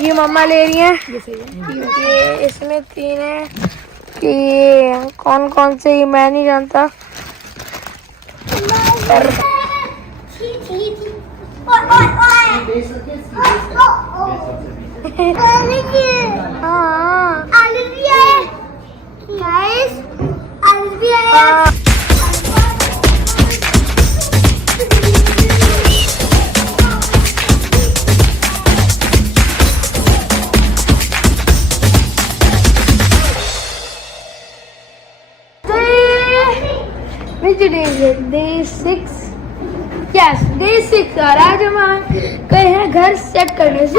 ये मम्मा ले रही हैं, ये इसमें 3 है। ये कौन कौन से, ये मैं नहीं जानता। Day 6, yes, day 6 और आज हम गए हैं घर सेट करने से।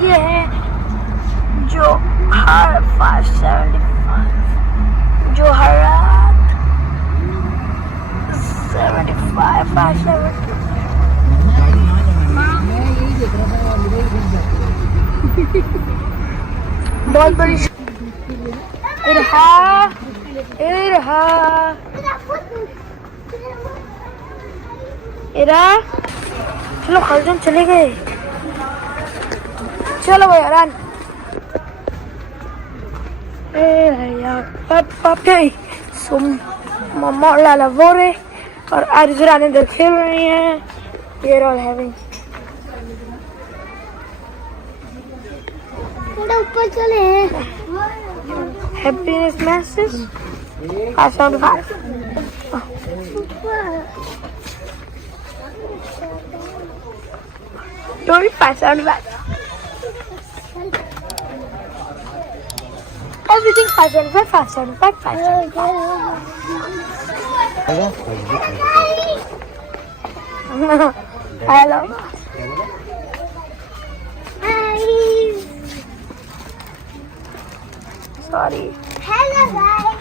ये है जो हर 575 जो हर रात 75 570 बहुत बड़ी इरा चलो खालजन चले गए। चलो भैया रन मम्मा और लाला वो रहे और आज रानी इधर खेल रही हैं। We are all having ऊपर चले happiness message 575 don't 575 everything 575 575 575 hello sorry hello guys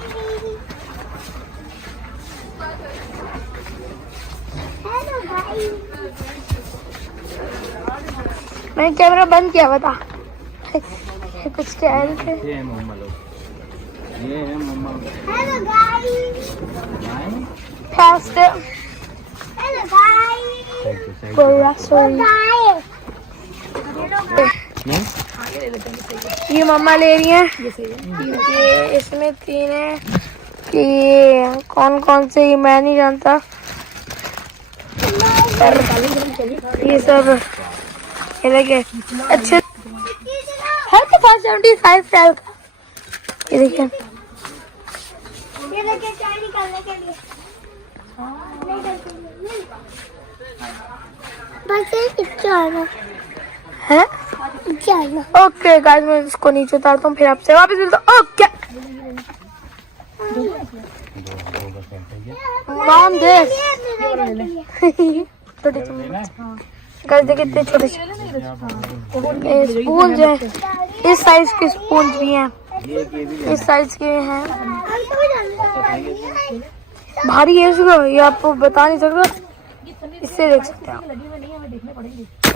hello guys मैंने कैमरा बंद किया बता कुछ कह रहे थे। ये है मम्मा लोग hello guys fast hello guys ये मम्मा ले रही हैं, ये इसमें 3 है। ये कौन कौन से, ये मैं नहीं जानता। ये सब ये देखिए अच्छे है तो 575 साल का। ये देखिए चाय निकालने के लिए बस है। ओके गाइस मैं इसको नीचे उतारता हूँ फिर आपसे वापस मिलता हूँ। ओके मॉम दिस छोटे कर दे कितने छोटे स्पून है। इस साइज के स्पून भी हैं, इस साइज के हैं। भारी है इसको, ये आपको बता नहीं सकता, इससे देख सकते हैं आप।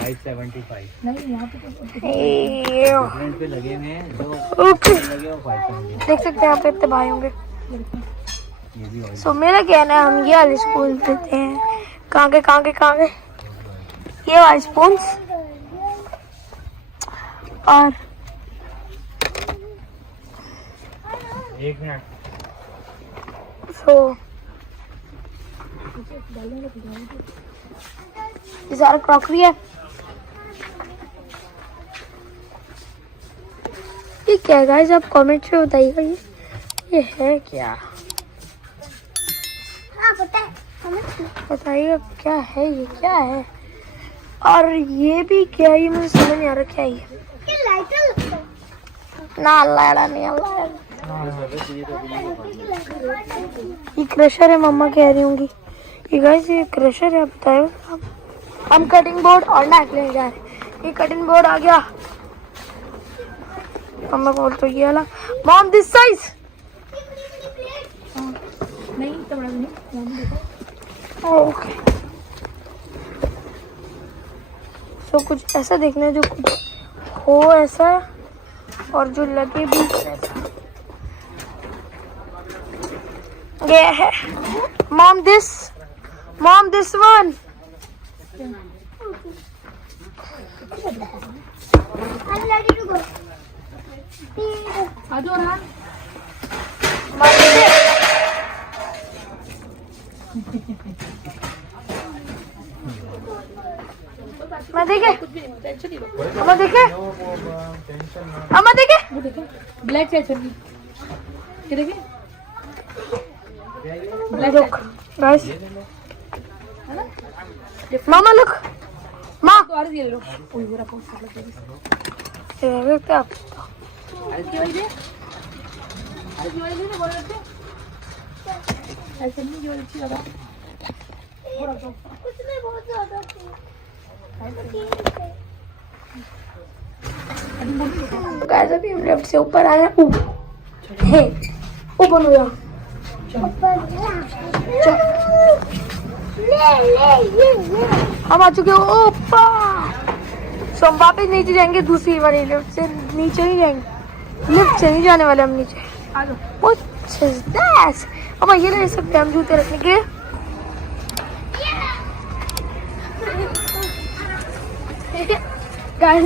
575 पे लगे हुए हैं जो ओके लगे वो 575 देख सकते हैं आप, इतने भाई होंगे। सो मेरा कहना है हम ये वाले स्पून देते हैं। कहाँ के ये वाले स्पून। और एक मिनट सो ये सारा क्रॉकरी है। ये क्या है गाइस, आप कमेंट में बताइएगा ये है क्या, बताइएगा क्या है, ये क्या है। और ये भी क्या है, ये मुझे समझ नहीं आ रहा क्या है ये। ना लाड़ा नहीं लाड़ा, ये क्रशर है, मम्मा कह रही होंगी। ये गाइस ये क्रशर है, बताओ। हम कटिंग बोर्ड और नाइफ लेने जा रहे हैं। ये कटिंग बोर्ड आ गया, मम्मा बोल तो ये वाला। मॉम दिस साइज नहीं तो बड़ा नहीं देखो। ओके सो कुछ ऐसा देखना है जो कुछ हो ऐसा और जो लगे भी ऐसा। ये है मॉम दिस वन। आ जाओ ना। मैं देखे टेंशन नहीं लो। अम्मा देखे वो देखो ब्लैक है चन्नी, ये देखिए लुक गाइस, मामा लुक माँ तो और ये लो। ओए मेरा फोन कर लो। ये देखते आप। हल्की वाली दे, हल्की वाली दे ना बोल रहे थे। ऐसे नहीं जो अच्छी लगा थोड़ा तो कुछ नहीं, बहुत ज्यादा गाइस अभी हम लेफ्ट से ऊपर आए हैं। ऊपर हो गया। हम आ चुके हो ऊपर। सो हम वापस नीचे जाएंगे, दूसरी वाली लिफ्ट से नीचे नहीं जाएंगे, लिफ्ट से नहीं जाने वाले हम नीचे। आ जाओ। What is that? अब ये ले सकते हैं हम जूते रखने के लिए।